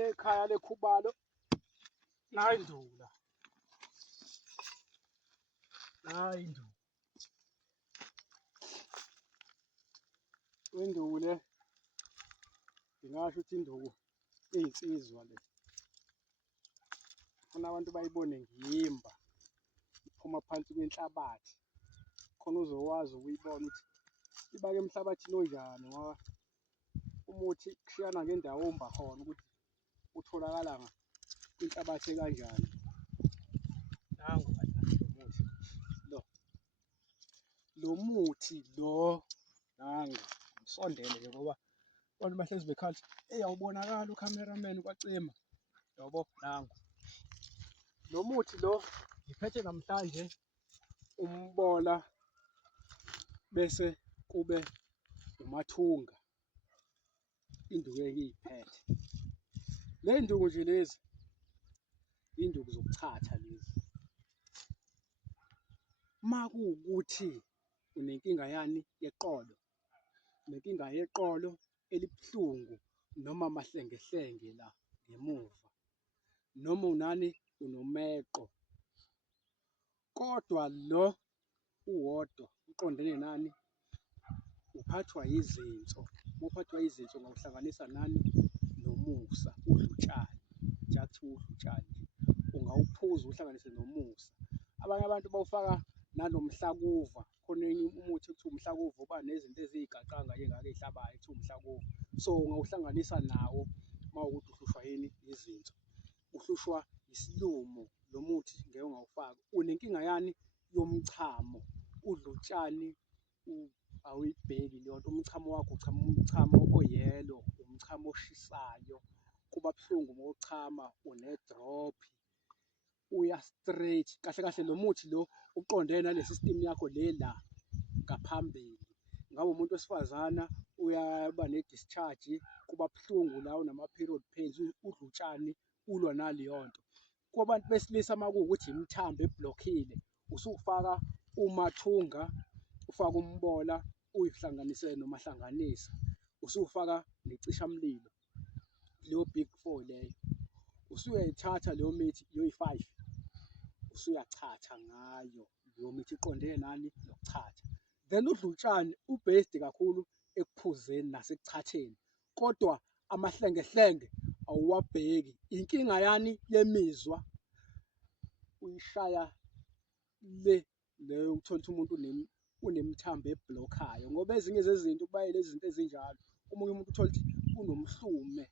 ekhaya lekhubalo nayi indula, nayi indula. Indule ngingasho ukuthi induku iyinsizwa le, funa abantu bayibone ngiyimba iphuma phansi kwenhlabathi khona uzokwazi ukuyibona ukuthi ibake emhlabathini onjani, ngoba umuthi kushiyana ngendawo omba khona ukuthi utholakala kwinhlabathi ekanjani. Nangu lo muthi lo, nangu ngisondele nje ngoba abantu bahlezi bekhala eyi awubonakali u-cameraman kwacima, yabo nangu lo muthi lo ngiphethe namhlanje umbola bese kube umathunga, induku engiyiphethe. Le y'nduku nje lezi iy'nduku zokuchatha lezi. Uma kuwukuthi unenkinga yani yeqolo, unenkinga yeqolo elibuhlungu noma mahlengehlenge la ngemuva, noma unani unomeqo, kodwa lo uwodwa uqondene nani uphathwa yizinso. Uma uphathwa yizinso ungawuhlanganisa nani nomusa, udlutshane, njengoba kuthiwa udlutshane ungawuphuza uhlanganise nomusa. Abanye abantu bawufaka nanomhlakuva, khona umuthi ekuthiwa umhlakuva uba nezinto eziyigaqanga njengala ey'hlabayo ekuthiwa umhlakuva. So ungawuhlanganisa nawo uma wukuthi uhlushwa yini izinso, uhlushwa isilumo, lo muthi ngeke ungawufaka. Unenkinga yani yomchamo, udlutshane awuyibheki leyo nto, umchamo wakho uchama umchamo oyelo, umchamo oshisayo, kuba buhlungu uma uchama, une-drop-i, uya-straight. Kahle kahle lo muthi lo uqondene nale system yakho le la ngaphambili. Ngabe umuntu wesifazana uyaba ne-discharge, kuba buhlungu la unama-period pains, udlutshane ulwa naleyo nto. Kubantu besilisa uma kuwukuthi imithambo ebhlokhile usufaka umathunga, ufake umbola uyihlanganise nomahlanganisa, usufaka necishamlilo leyo big 4 leyo, usuyayithatha leyo mithi uyoyi-5 usuyachatha ngayo leyo mithi iqondene nani nokuchatha. Then udlutshane u-based kakhulu ekuphuzeni nasekuchatheni, kodwa amahlengehlenge awuwabheki. Inkinga yani yemizwa uyishaya le uthole ukuthi umuntu unemithambo eblokhayo, ngoba ezinye zezinto kuba lezi zinto ezinjalo omunye umuntu uthole ukuthi unomhlume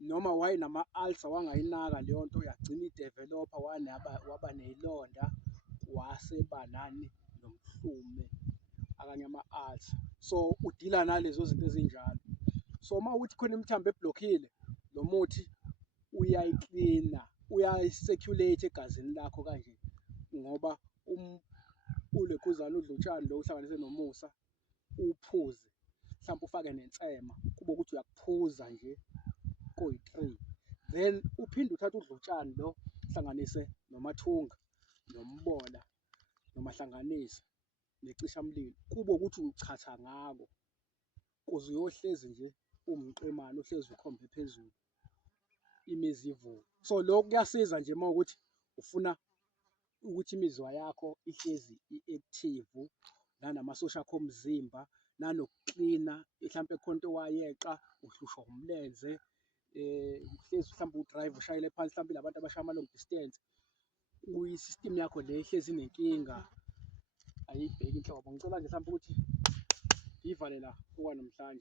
noma wayenama-ulcer wangayinaka leyo nto yagcina idevelopha waba ney'londa waseba nani nomhlume, akanye ama-ulcer. So udila nalezo zinto ezinjalo. So uma kuwukuthi khona imithambo eblokhile, lo muthi uyayiklina, uyayi-circulate egazini lakho kanje, ngoba ulekhuzana udlutshane lo uhlanganise nomusa uphuze, mhlawumpe ufake nensema kube ukuthi uyakuphuza nje koyi-3. Then uphinde uthathe udlutshane lo uhlanganise nomathunga, nombola, nomahlanganisa, necishamlilo, kube ukuthi uchatha ngako ukuze uyohlezi nje uwumqemane, uhlezi ukhombe phezulu imizi ivuke. So lokho kuyasiza nje uma wukuthi ufuna ukuthi imizwa yakho ihlezi i-active, nanamasosha akho omzimba, nanokuklina, mhlampe khona into owayeqa, uhlushwa umlenze, uhlezi mhlawumbe u-drive ushayele phansi, mhlawumbe la bantu abashaya ama-long distance, i-system yakho le ihlezi inenkinga, ayibheki inhlobo. Ngicela nje mhlawumbe ukuthi ngiyivale la okwanamhlanje.